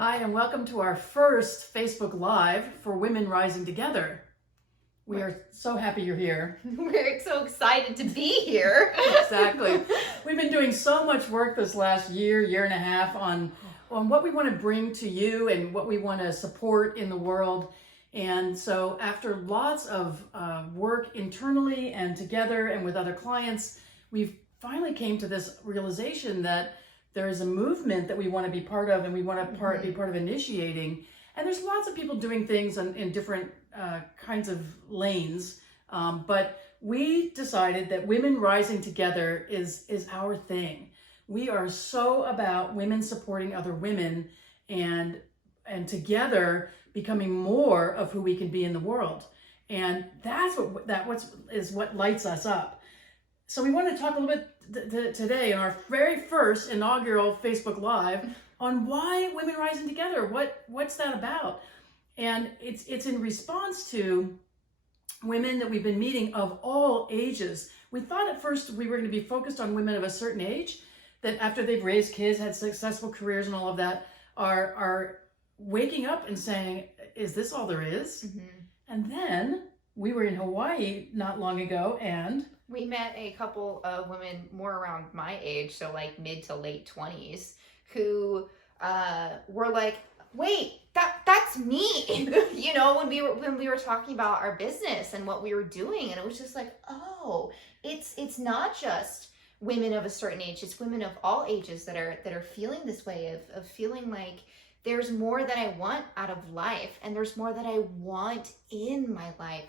Hi, and welcome to our first Facebook Live for Women Rising Together. We are so happy you're here. We're so excited to be here. Exactly. We've been doing so much work this last year and a half on what we want to bring to you and what we want to support in the world. And so after lots of work internally and together and with other clients, we've finally came to this realization that there is a movement that we want to be part of and we want to be part of initiating. And there's lots of people doing things in different kinds of lanes. But we decided that Women Rising Together is our thing. We are so about women supporting other women and together becoming more of who we can be in the world. And that's what lights us up. So we want to talk a little bit today in our very first inaugural Facebook Live on why Women Rising Together. What's that about? And it's in response to women that we've been meeting of all ages. We thought at first we were going to be focused on women of a certain age that after they've raised kids, had successful careers and all of that, are waking up and saying, is this all there is? Mm-hmm. And then we were in Hawaii not long ago and we met a couple of women more around my age, so like mid to late 20s, who were like, wait, that's me. You know, when we were talking about our business and what we were doing, and it was just like, oh, it's not just women of a certain age, it's women of all ages that are feeling this way of feeling like there's more that I want out of life and there's more that I want in my life.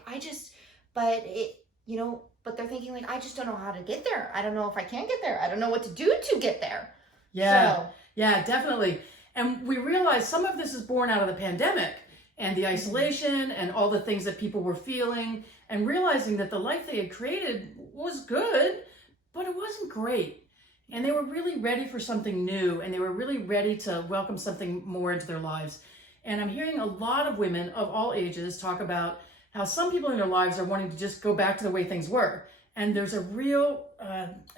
But they're thinking like, I just don't know how to get there. I don't know if I can get there. I don't know what to do to get there. Yeah, definitely. And we realized some of this is born out of the pandemic and the isolation and all the things that people were feeling and realizing that the life they had created was good, but it wasn't great. And they were really ready for something new and they were really ready to welcome something more into their lives. And I'm hearing a lot of women of all ages talk about how some people in their lives are wanting to just go back to the way things were. And there's a real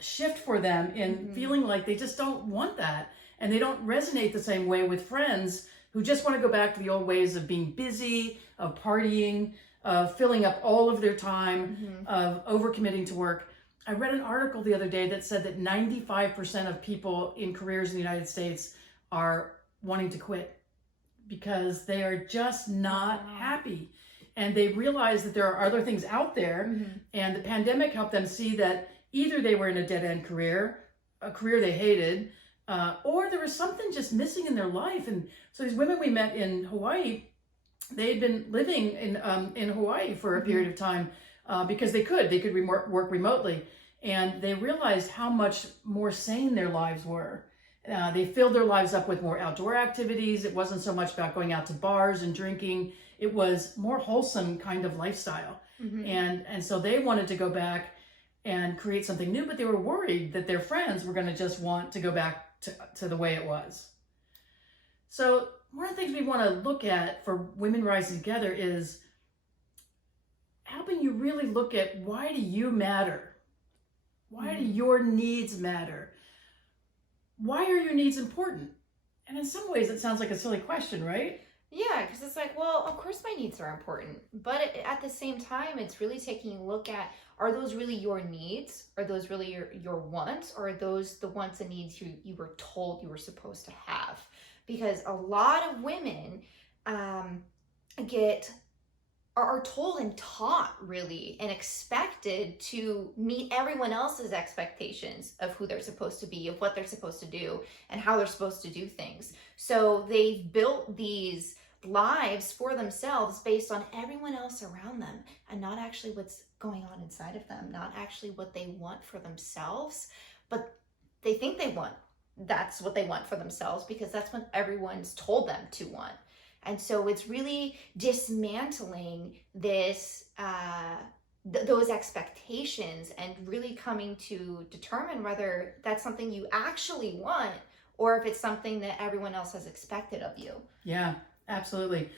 shift for them in feeling like they just don't want that. And they don't resonate the same way with friends who just want to go back to the old ways of being busy, of partying, of filling up all of their time, of overcommitting to work. I read an article the other day that said that 95% of people in careers in the United States are wanting to quit because they are just not happy. And they realize that there are other things out there. And the pandemic helped them see that either they were in a dead-end career, a career they hated, or there was something just missing in their life. And so these women we met in Hawaii, they had been living in Hawaii for a period of time because they could work remotely. And they realized how much more sane their lives were. They filled their lives up with more outdoor activities. It wasn't so much about going out to bars and drinking. It was more wholesome kind of lifestyle. And so they wanted to go back and create something new, but they were worried that their friends were going to just want to go back to the way it was. So one of the things we want to look at for Women Rising Together is helping you really look at, why do you matter? Why do your needs matter? Why are your needs important? And in some ways it sounds like a silly question, right? Yeah, because it's like, well, of course my needs are important. But at the same time, it's really taking a look at, are those really your needs? Are those really your wants? Or are those the wants and needs you were told you were supposed to have? Because a lot of women are told and taught really and expected to meet everyone else's expectations of who they're supposed to be, of what they're supposed to do, and how they're supposed to do things. So they've built these lives for themselves based on everyone else around them and not actually what's going on inside of them, not actually what they want for themselves, but they think that's what they want for themselves because that's what everyone's told them to want. And so it's really dismantling this, those expectations and really coming to determine whether that's something you actually want or if it's something that everyone else has expected of you. Yeah, absolutely.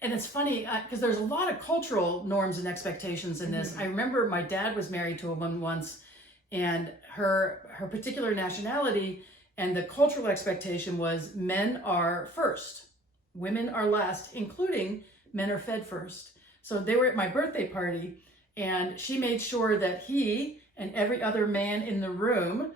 And it's funny because there's a lot of cultural norms and expectations in this. I remember my dad was married to a woman once, and her particular nationality And the cultural expectation was men are first, women are last, including men are fed first. So they were at my birthday party, and she made sure that he and every other man in the room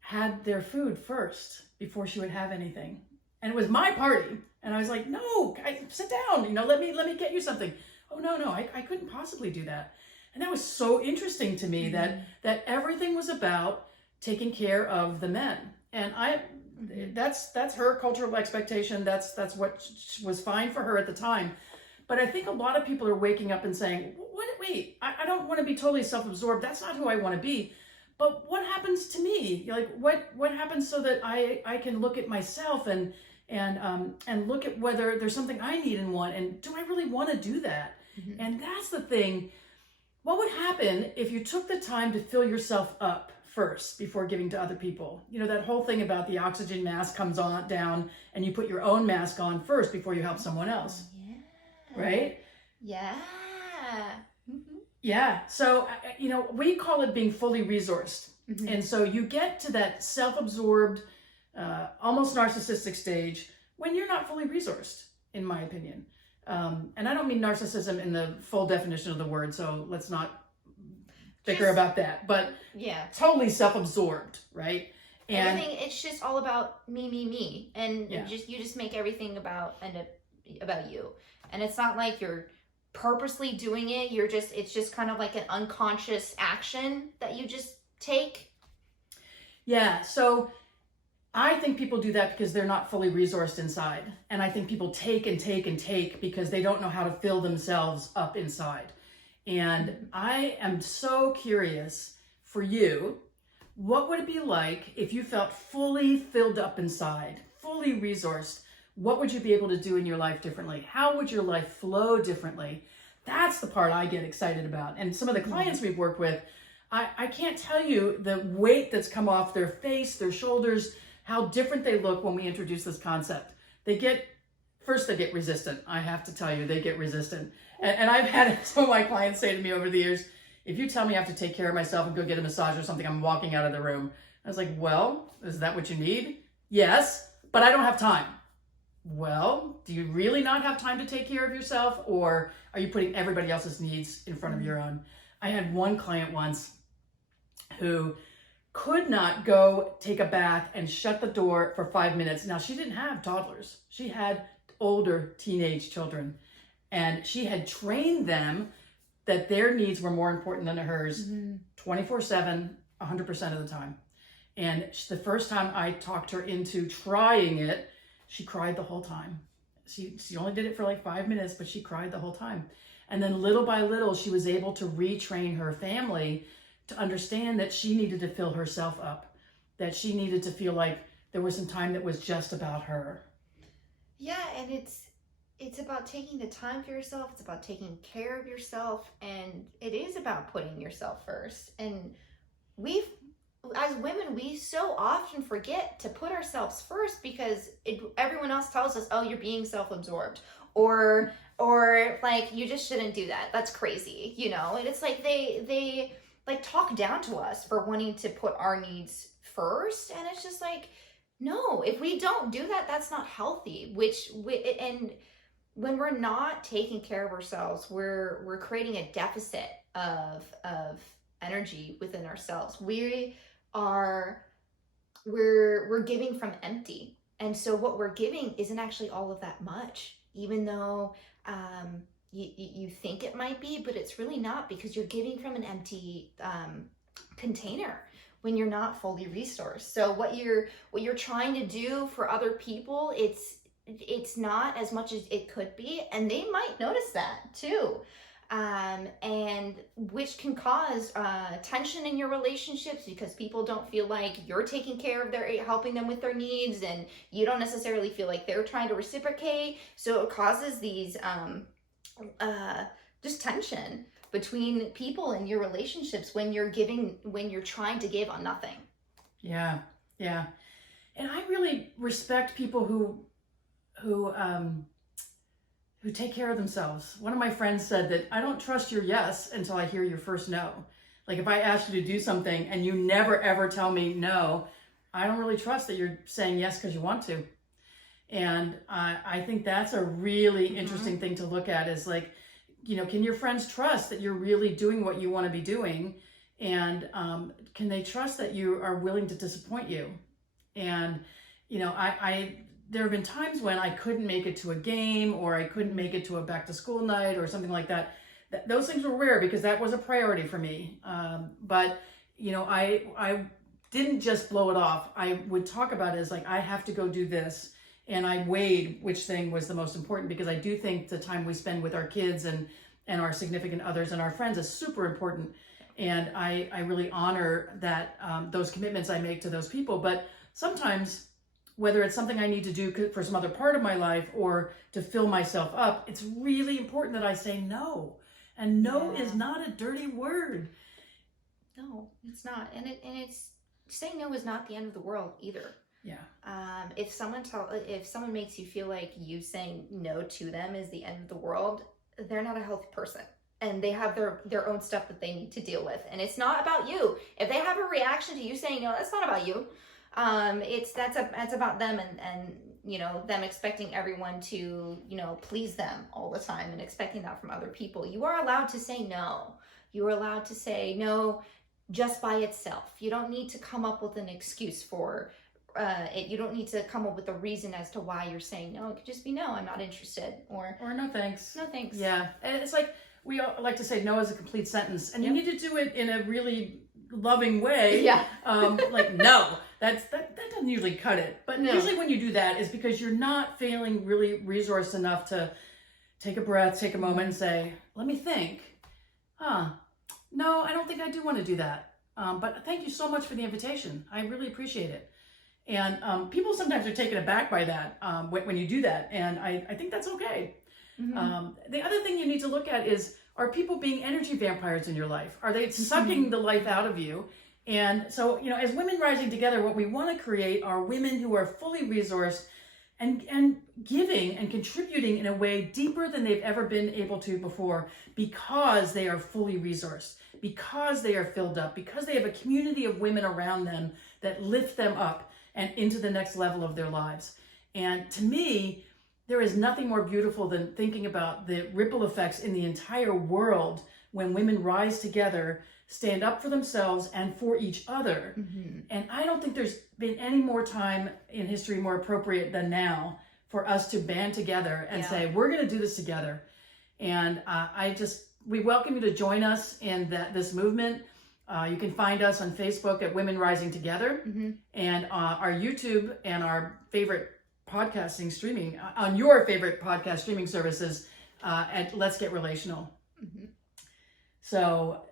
had their food first before she would have anything. And it was my party. And I was like, no, sit down, let me get you something. Oh, no, I couldn't possibly do that. And that was so interesting to me, that everything was about taking care of the men. And that's her cultural expectation. That's what was fine for her at the time. But I think a lot of people are waking up and saying, wait, I don't want to be totally self-absorbed. That's not who I want to be. But what happens to me? Like, what happens so that I can look at myself and look at whether there's something I need and want, and do I really want to do that? Mm-hmm. And that's the thing. What would happen if you took the time to fill yourself up first before giving to other people? That whole thing about the oxygen mask comes on down, and you put your own mask on first before you help someone else. Yeah. Right? Yeah. Mm-hmm. Yeah. So, we call it being fully resourced. Mm-hmm. And so you get to that self-absorbed, almost narcissistic stage when you're not fully resourced, in my opinion. And I don't mean narcissism in the full definition of the word, so let's not bicker about that. But yeah, totally self-absorbed, right? And everything, it's just all about me, and you just make everything about you, and it's not like you're purposely doing it. It's just kind of like an unconscious action that you just take. Yeah. So I think people do that because they're not fully resourced inside. And I think people take and take and take because they don't know how to fill themselves up inside. And I am so curious for you, what would it be like if you felt fully filled up inside, fully resourced? What would you be able to do in your life differently? How would your life flow differently? That's the part I get excited about. And some of the clients we've worked with, I can't tell you the weight that's come off their face, their shoulders, how different they look when we introduce this concept. They get resistant. I have to tell you, they get resistant. And I've had some of my clients say to me over the years, if you tell me I have to take care of myself and go get a massage or something, I'm walking out of the room. I was like, well, is that what you need? Yes, but I don't have time. Well, do you really not have time to take care of yourself, or are you putting everybody else's needs in front of your own? I had one client once who could not go take a bath and shut the door for 5 minutes. Now, she didn't have toddlers. She had older teenage children, and she had trained them that their needs were more important than hers 24/7, 100% of the time. And the first time I talked her into trying it, she cried the whole time. She only did it for like 5 minutes, but she cried the whole time. And then little by little, she was able to retrain her family to understand that she needed to fill herself up, that she needed to feel like there was some time that was just about her. Yeah, and it's about taking the time for yourself. It's about taking care of yourself, and it is about putting yourself first. And as women, we so often forget to put ourselves first because everyone else tells us, oh, you're being self-absorbed, or like, you just shouldn't do that. That's crazy, And it's like they like talk down to us for wanting to put our needs first, and it's just like, no, if we don't do that, that's not healthy. And when we're not taking care of ourselves, we're creating a deficit of energy within ourselves. We're giving from empty, and so what we're giving isn't actually all of that much, even though you think it might be, but it's really not, because you're giving from an empty container when you're not fully resourced. So what you're trying to do for other people, it's not as much as it could be, and they might notice that too. And which can cause tension in your relationships, because people don't feel like you're taking care of helping them with their needs, and you don't necessarily feel like they're trying to reciprocate. So it causes these just tension between people in your relationships when you're trying to give on nothing. Yeah. And I really respect people who take care of themselves. One of my friends said that I don't trust your yes until I hear your first no. Like, if I ask you to do something and you never ever tell me no, I don't really trust that you're saying yes because you want to. And I think that's a really interesting thing to look at, is like, can your friends trust that you're really doing what you want to be doing? And can they trust that you are willing to disappoint you? And, there have been times when I couldn't make it to a game, or I couldn't make it to a back to school night or something like that. Those things were rare because that was a priority for me. But, I didn't just blow it off. I would talk about it as like, I have to go do this. And I weighed which thing was the most important, because I do think the time we spend with our kids and our significant others and our friends is super important. And I really honor that, those commitments I make to those people. But sometimes, whether it's something I need to do for some other part of my life or to fill myself up, it's really important that I say no. And no is not a dirty word. No, it's not. And it's saying no is not the end of the world either. Yeah. If someone makes you feel like you saying no to them is the end of the world, they're not a healthy person, and they have their own stuff that they need to deal with. And it's not about you. If they have a reaction to you saying no, that's not about you. That's about them, and them expecting everyone to please them all the time, and expecting that from other people. You are allowed to say no. You are allowed to say no just by itself. You don't need to come up with an excuse for it. You don't need to come up with a reason as to why you're saying no. It could just be no, I'm not interested, or no thanks. No thanks. Yeah. And it's like, we all like to say no as a complete sentence, and you need to do it in a really loving way. Yeah. Like, no, that doesn't usually cut it. But usually when you do that is because you're not feeling really resourced enough to take a breath, take a moment and say, let me think. No, I don't think I do want to do that. But thank you so much for the invitation. I really appreciate it. And people sometimes are taken aback by that when you do that. And I think that's okay. The other thing you need to look at is, are people being energy vampires in your life? Are they sucking the life out of you? And so, as women rising together, what we want to create are women who are fully resourced and giving and contributing in a way deeper than they've ever been able to before, because they are fully resourced, because they are filled up, because they have a community of women around them that lift them up and into the next level of their lives. And to me, there is nothing more beautiful than thinking about the ripple effects in the entire world when women rise together, stand up for themselves and for each other. And I don't think there's been any more time in history more appropriate than now for us to band together and say, we're going to do this together. And we welcome you to join us in this movement. You can find us on Facebook at Women Rising Together, and our YouTube and our favorite podcasting streaming on your favorite podcast streaming services at Let's Get Relational. So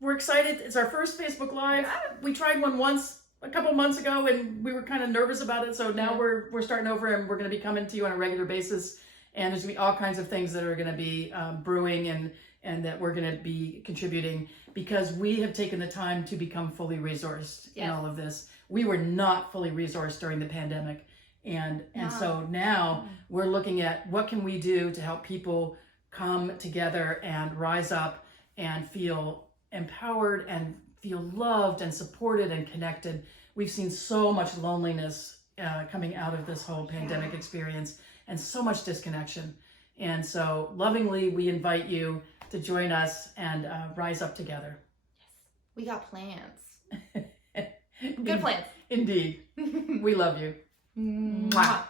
we're excited. It's our first Facebook Live. We tried one once a couple months ago, and we were kind of nervous about it. So now we're starting over, and we're going to be coming to you on a regular basis. And there's going to be all kinds of things that are going to be brewing and that we're going to be contributing, because we have taken the time to become fully resourced in all of this. We were not fully resourced during the pandemic. And so now we're looking at what can we do to help people come together and rise up and feel empowered and feel loved and supported and connected. We've seen so much loneliness coming out of this whole pandemic experience, and so much disconnection. And so lovingly, we invite you to join us and rise up together. Yes, we got plans. Good plans. Indeed. We love you. Mwah.